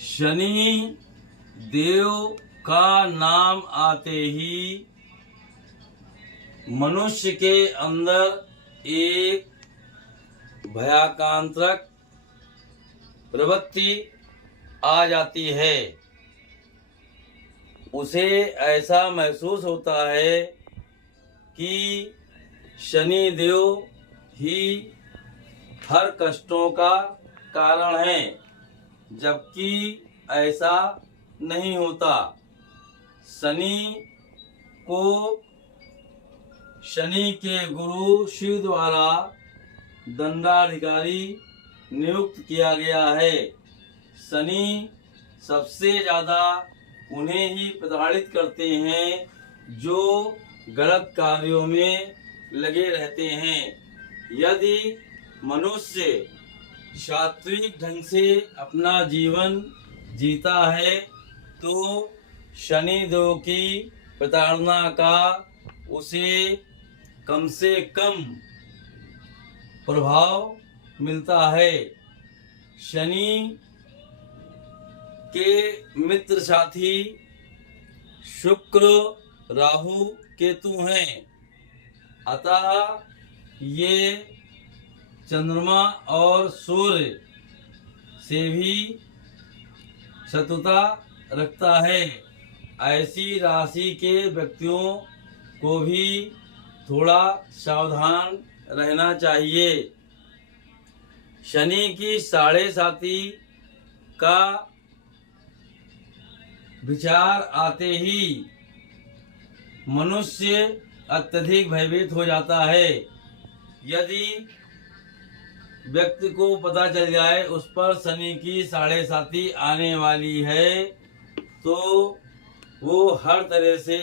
शनि देव का नाम आते ही मनुष्य के अंदर एक भयाकांतक प्रवृत्ति आ जाती है। उसे ऐसा महसूस होता है कि शनि देव ही हर कष्टों का कारण है, जबकि ऐसा नहीं होता। शनि को शनि के गुरु शिव द्वारा दंडाधिकारी नियुक्त किया गया है। शनि सबसे ज़्यादा उन्हें ही प्रताड़ित करते हैं जो गलत कार्यों में लगे रहते हैं। यदि मनुष्य सात्विक ढंग से अपना जीवन जीता है तो शनि देव की प्रताड़ना का उसे कम से कम प्रभाव मिलता है। शनि के मित्र साथी शुक्र, राहु, केतु हैं, अतः ये चंद्रमा और सूर्य से भी शत्रुता रखता है। ऐसी राशि के व्यक्तियों को भी थोड़ा सावधान रहना चाहिए। शनि की साढ़े साती का विचार आते ही मनुष्य अत्यधिक भयभीत हो जाता है। यदि व्यक्ति को पता चल जाए उस पर शनि की साढ़े साती आने वाली है तो वो हर तरह से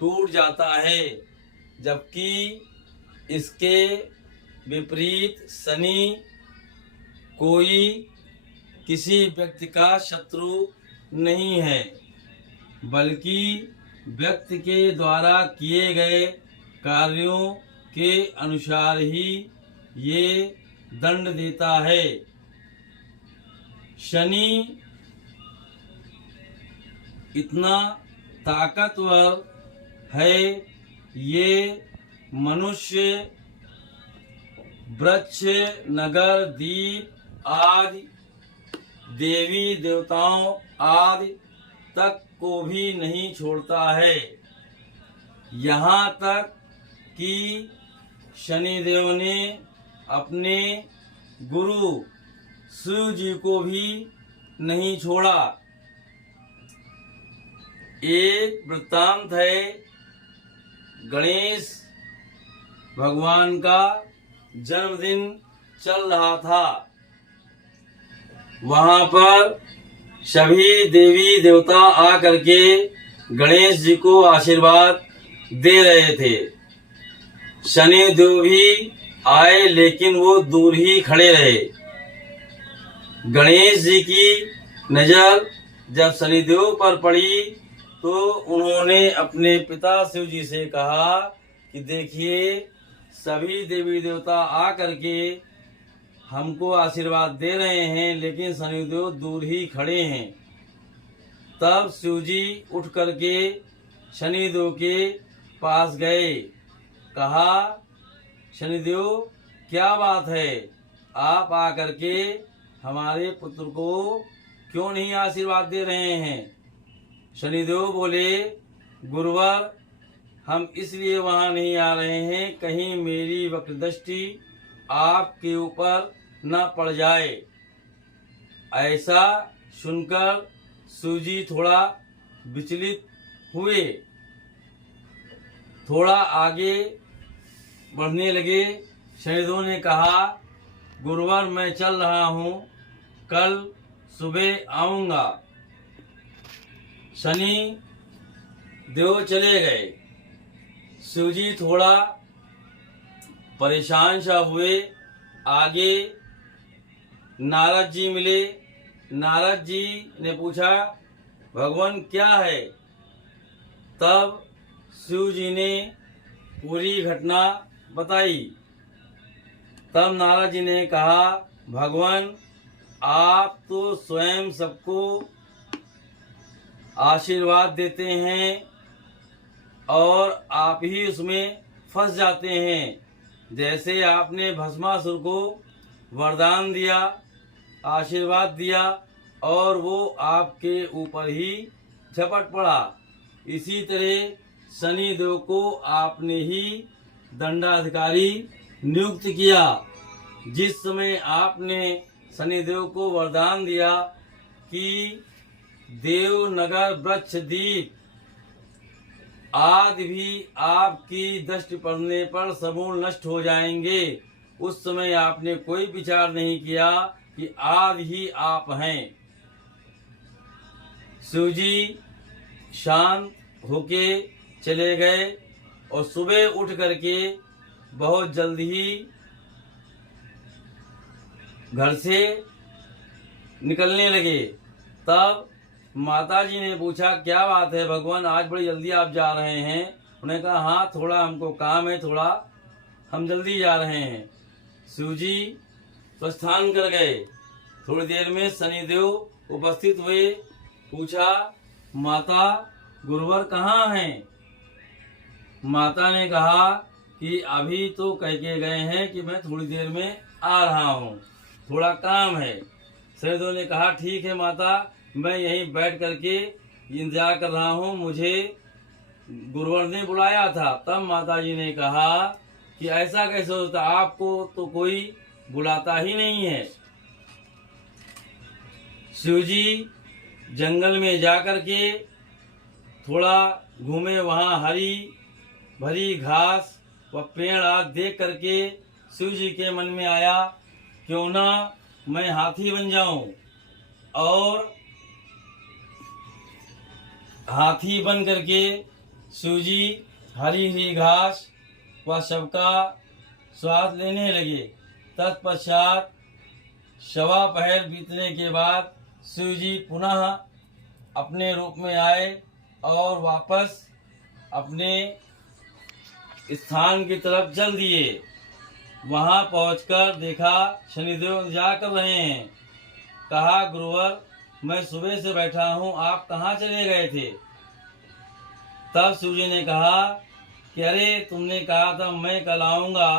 टूट जाता है, जबकि इसके विपरीत शनि कोई किसी व्यक्ति का शत्रु नहीं है, बल्कि व्यक्ति के द्वारा किए गए कार्यों के अनुसार ही ये दंड देता है। शनि इतना ताकतवर है, ये मनुष्य, वृक्ष, नगर, द्वीप आदि, देवी देवताओं आदि तक को भी नहीं छोड़ता है। यहाँ तक कि शनिदेव ने अपने गुरु शिव जी को भी नहीं छोड़ा। एक वृत्तांत है, गणेश भगवान का जन्मदिन चल रहा था। वहां पर सभी देवी देवता आकर के गणेश जी को आशीर्वाद दे रहे थे। शनि देव भी आए, लेकिन वो दूर ही खड़े रहे। गणेश जी की नजर जब शनिदेव पर पड़ी तो उन्होंने अपने पिता शिव जी से कहा कि देखिए, सभी देवी देवता आकर के हमको आशीर्वाद दे रहे हैं, लेकिन शनिदेव दूर ही खड़े हैं। तब शिव जी उठ करके शनिदेव के पास गए, कहा, शनिदेव क्या बात है, आप आकर के हमारे पुत्र को क्यों नहीं आशीर्वाद दे रहे हैं? शनिदेव बोले, गुरुवर, हम इसलिए वहां नहीं आ रहे हैं कहीं मेरी वक्र दृष्टि आपके ऊपर न पड़ जाए। ऐसा सुनकर शिव जी थोड़ा विचलित हुए, थोड़ा आगे बढ़ने लगे। शनिदेव ने कहा, गुरुवर, मैं चल रहा हूँ, कल सुबह आऊंगा। शनि देव चले गए। शिव जी थोड़ा परेशान सा हुए। आगे नारद जी मिले। नारद जी ने पूछा, भगवान क्या है? तब शिव जी ने पूरी घटना बताई। तब नारद जी ने कहा, भगवान, आप तो स्वयं सबको आशीर्वाद देते हैं और आप ही उसमें फंस जाते हैं। जैसे आपने भस्मासुर को वरदान दिया, आशीर्वाद दिया और वो आपके ऊपर ही झपट पड़ा, इसी तरह शनिदेव को आपने ही दंडाधिकारी नियुक्त किया। जिस समय आपने शनिदेव को वरदान दिया कि देवनगर वृक्षदीप आदि भी आपकी दृष्टि पड़ने पर समूल नष्ट हो जाएंगे, उस समय आपने कोई विचार नहीं किया कि आदि ही आप हैं। शिवजी शांत होके चले गए और सुबह उठ करके बहुत जल्द ही घर से निकलने लगे। तब माताजी ने पूछा, क्या बात है भगवान, आज बड़ी जल्दी आप जा रहे हैं? उन्होंने कहा, हाँ थोड़ा हमको काम है, थोड़ा हम जल्दी जा रहे हैं। शिवजी प्रस्थान कर गए। थोड़ी देर में शनिदेव उपस्थित हुए। पूछा, माता गुरुवर कहाँ हैं? माता ने कहा कि अभी तो कह के गए हैं कि मैं थोड़ी देर में आ रहा हूँ, थोड़ा काम है। शनिदेव ने कहा, ठीक है माता, मैं यहीं बैठ करके इंतजार कर रहा हूँ, मुझे गुरुवर ने बुलाया था। तब माताजी ने कहा कि ऐसा कैसे होता, आपको तो कोई बुलाता ही नहीं है। शिवजी जंगल में जाकर के थोड़ा घूमे, वहाँ हरी भरी घास व पेड़ आदि देख करके शिव जी के मन में आया, क्यों ना मैं हाथी बन जाऊं और हाथी बन करके शिवजी हरी हरी घास व सबका स्वाद लेने लगे। तत्पश्चात सवा पहर बीतने के बाद शिवजी पुनः अपने रूप में आए और वापस अपने स्थान की तरफ चल दिए। वहां पहुंचकर देखा शनिदेव इंतजार कर रहे हैं। कहा, गुरुवर मैं सुबह से बैठा हूं, आप कहाँ चले गए थे? तब शिवजी ने कहा कि अरे तुमने कहा था मैं कल आऊंगा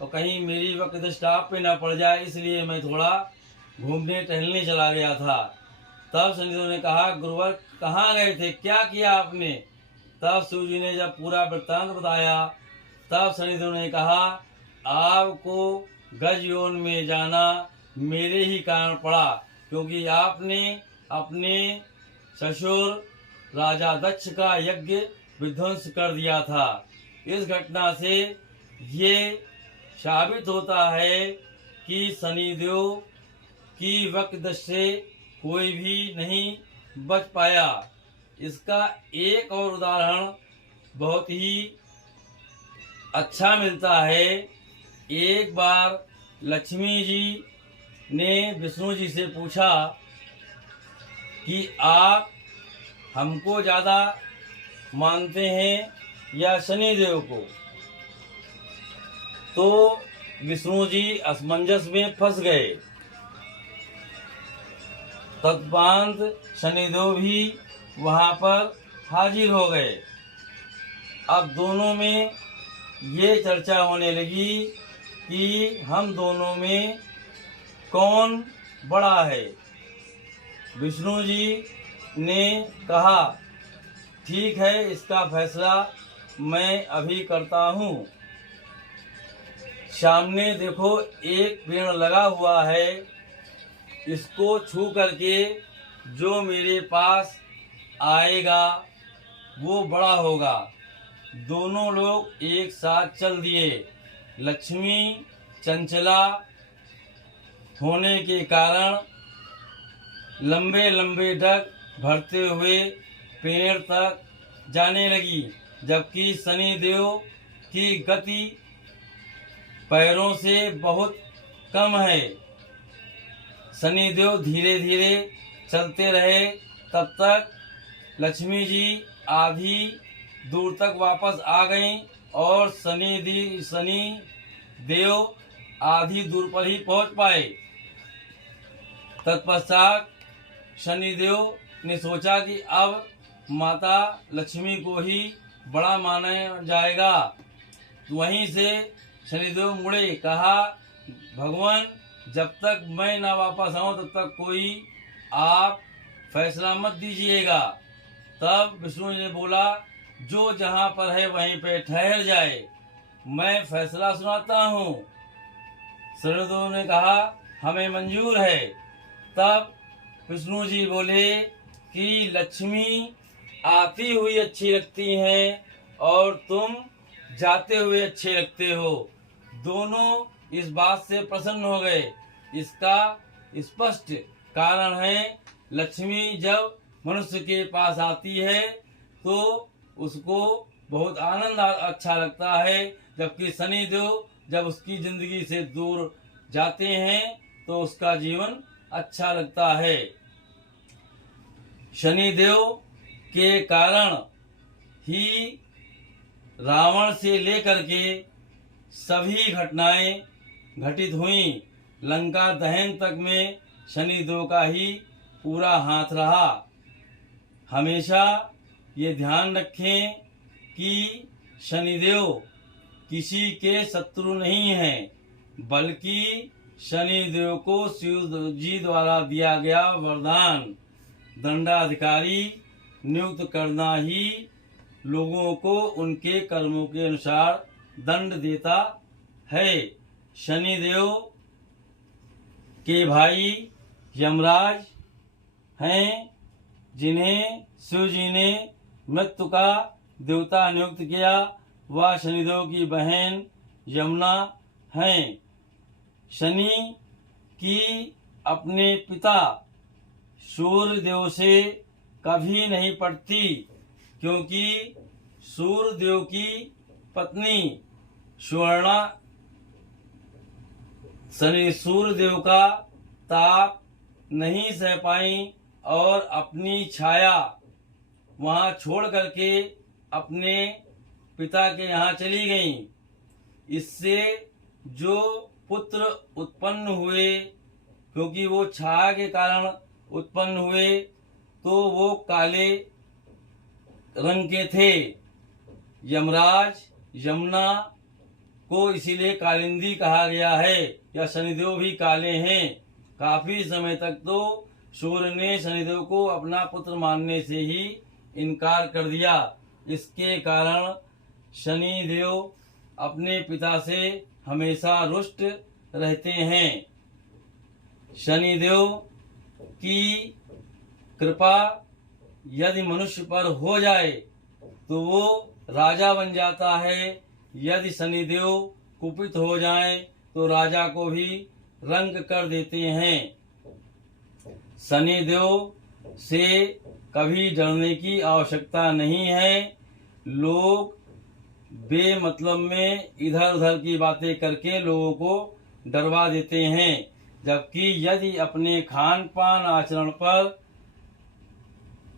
और कहीं मेरी वक्त स्टॉप पे ना पड़ जाए, इसलिए मैं थोड़ा घूमने टहलने चला गया था। तब शनिदेव ने कहा, गुरुवर कहाँ गए थे, क्या किया आपने? तब शिवजी ने जब पूरा वृत्तांत बताया, तब शनिदेव ने कहा, आपको गज योन में जाना मेरे ही कारण पड़ा, क्योंकि आपने अपने ससुर राजा दक्ष का यज्ञ विध्वंस कर दिया था। इस घटना से ये साबित होता है कि शनिदेव की वक्त से कोई भी नहीं बच पाया। इसका एक और उदाहरण बहुत ही अच्छा मिलता है। एक बार लक्ष्मी जी ने विष्णु जी से पूछा कि आप हमको ज़्यादा मानते हैं या शनिदेव को? तो विष्णु जी असमंजस में फंस गए। तत्पंत शनिदेव भी वहां पर हाजिर हो गए। अब दोनों में ये चर्चा होने लगी कि हम दोनों में कौन बड़ा है। विष्णु जी ने कहा, ठीक है, इसका फैसला मैं अभी करता हूँ। सामने देखो एक पेड़ लगा हुआ है, इसको छू करके जो मेरे पास आएगा वो बड़ा होगा। दोनों लोग एक साथ चल दिए। लक्ष्मी चंचला होने के कारण लंबे लंबे डग भरते हुए पेड़ तक जाने लगी, जबकि शनिदेव की गति पैरों से बहुत कम है। शनिदेव धीरे धीरे चलते रहे। तब तक लक्ष्मी जी आधी दूर तक वापस आ गईं और शनि देव आधी दूर पर ही पहुंच पाए। तत्पश्चात शनिदेव ने सोचा कि अब माता लक्ष्मी को ही बड़ा माना जाएगा। वहीं से शनिदेव मुड़े, कहा भगवान जब तक मैं ना वापस आऊं तब तक कोई आप फैसला मत दीजिएगा। तब विष्णु ने बोला जो जहां पर है वहीं पे ठहर जाए, मैं फैसला सुनाता हूँ। शनिदेव ने कहा हमें मंजूर है। तब विष्णु जी बोले कि लक्ष्मी आती हुई अच्छी लगती हैं और तुम जाते हुए अच्छे लगते हो। दोनों इस बात से प्रसन्न हो गए। इसका स्पष्ट कारण है, लक्ष्मी जब मनुष्य के पास आती है तो उसको बहुत आनंद अच्छा लगता है, जबकि शनिदेव जब उसकी जिंदगी से दूर जाते हैं तो उसका जीवन अच्छा लगता है। शनिदेव के कारण ही रावण से लेकर के सभी घटनाएं घटित हुईं। लंका दहन तक में शनिदेव का ही पूरा हाथ रहा। हमेशा ये ध्यान रखें कि शनिदेव किसी के शत्रु नहीं हैं, बल्कि शनिदेव को शिव जी द्वारा दिया गया वरदान दंडाधिकारी नियुक्त करना ही लोगों को उनके कर्मों के अनुसार दंड देता है। शनिदेव के भाई यमराज हैं, जिन्हें शिव जी ने मृत्यु का देवता नियुक्त किया। वह शनिदेव की बहन यमुना हैं। शनि की अपने पिता सूर्यदेव से कभी नहीं पटती, क्योंकि सूर्यदेव की पत्नी सुवर्णा शनि सूर्यदेव का ताप नहीं सह पाई और अपनी छाया वहां छोड़ करके अपने पिता के यहाँ चली गईं। इससे जो पुत्र उत्पन्न हुए, क्योंकि वो छाया के कारण उत्पन्न हुए, तो वो काले रंग के थे। यमराज यमुना को इसीलिए कालिंदी कहा गया है, या शनिदेव भी काले हैं। काफी समय तक तो सूर्य ने शनिदेव को अपना पुत्र मानने से ही इनकार कर दिया। इसके कारण शनिदेव अपने पिता से हमेशा रुष्ट रहते हैं। शनिदेव की कृपा यदि मनुष्य पर हो जाए तो वो राजा बन जाता है। यदि शनिदेव कुपित हो जाएं तो राजा को भी रंग कर देते हैं। शनिदेव से कभी डरने की आवश्यकता नहीं है। लोग बेमतलब में इधर उधर की बातें करके लोगों को डरवा देते हैं, जबकि यदि अपने खान पान आचरण पर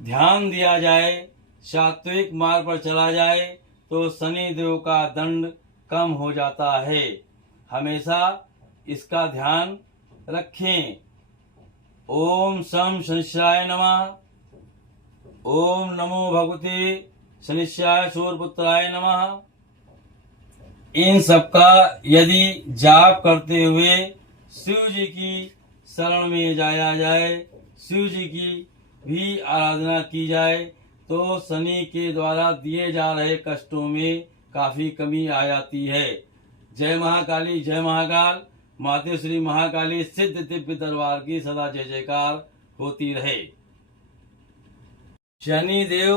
ध्यान दिया जाए, सात्विक मार्ग पर चला जाए, तो शनिदेव का दंड कम हो जाता है। हमेशा इसका ध्यान रखें। ओम शं शनिश्चराय नमः। ओम नमो भगवते शनिश्चराय सूर्यपुत्राय नमः। इन सबका यदि जाप करते हुए शिव जी की शरण में जाया जाए, शिव जी की भी आराधना की जाए, तो शनि के द्वारा दिए जा रहे कष्टों में काफी कमी आ जाती है। जय महाकाली, जय महाकाल। माते श्री महाकाली सिद्ध दिव्य दरबार की सदा जय जयकार होती रहे। शनिदेव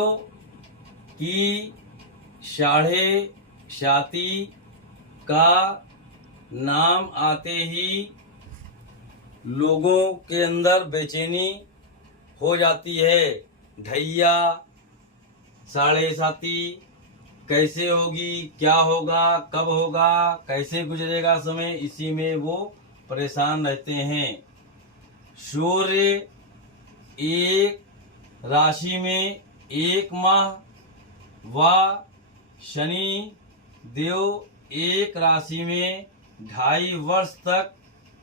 की साढ़े साती का नाम आते ही लोगों के अंदर बेचैनी हो जाती है। ढैया, साढ़े साती कैसे होगी, क्या होगा, कब होगा, कैसे गुजरेगा समय, इसी में वो परेशान रहते हैं। सूर्य एक राशि में एक माह व शनि देव एक राशि में 2.5 वर्ष तक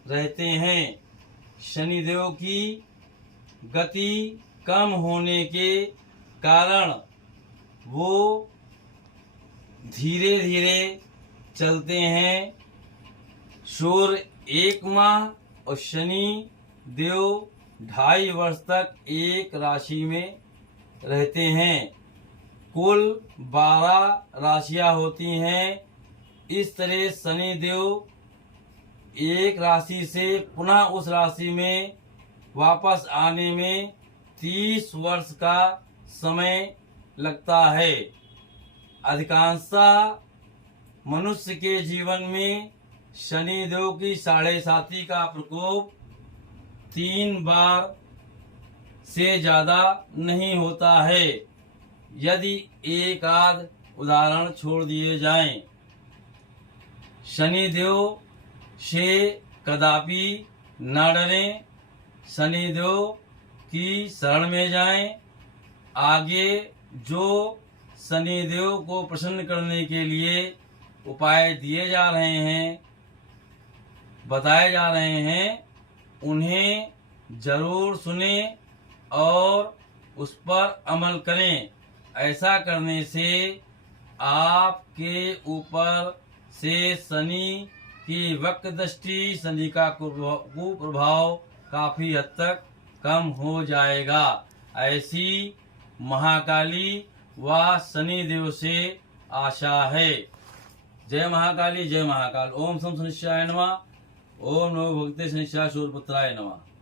रहते हैं। शनिदेव की गति कम होने के कारण वो धीरे धीरे चलते हैं। सूर्य 1 माह और शनि देव 2.5 वर्ष तक एक राशि में रहते हैं। कुल 12 राशियां होती हैं। इस तरह शनि देव एक राशि से पुनः उस राशि में वापस आने में 30 वर्ष का समय लगता है। अधिकांशतः मनुष्य के जीवन में शनि देव की 7.5 का प्रकोप 3 बार से ज्यादा नहीं होता है, यदि एक आध उदाहरण छोड़ दिए जाएं। शनिदेव से कदापि न डरें, शनिदेव की शरण में जाएं। आगे जो शनिदेव को प्रसन्न करने के लिए उपाय दिए जा रहे हैं, बताए जा रहे हैं, उन्हें जरूर सुने और उस पर अमल करें। ऐसा करने से आपके ऊपर से शनि की वक्र दृष्टि, शनि का कुप्रभाव काफी हद तक कम हो जाएगा। ऐसी महाकाली व शनि देव से आशा है। जय महाकाली, जय महाकाल। ओम शम शनिश्चराय नमः। ओम नमो भगवते शनिश्चराय सूर्यपुत्राय नमः।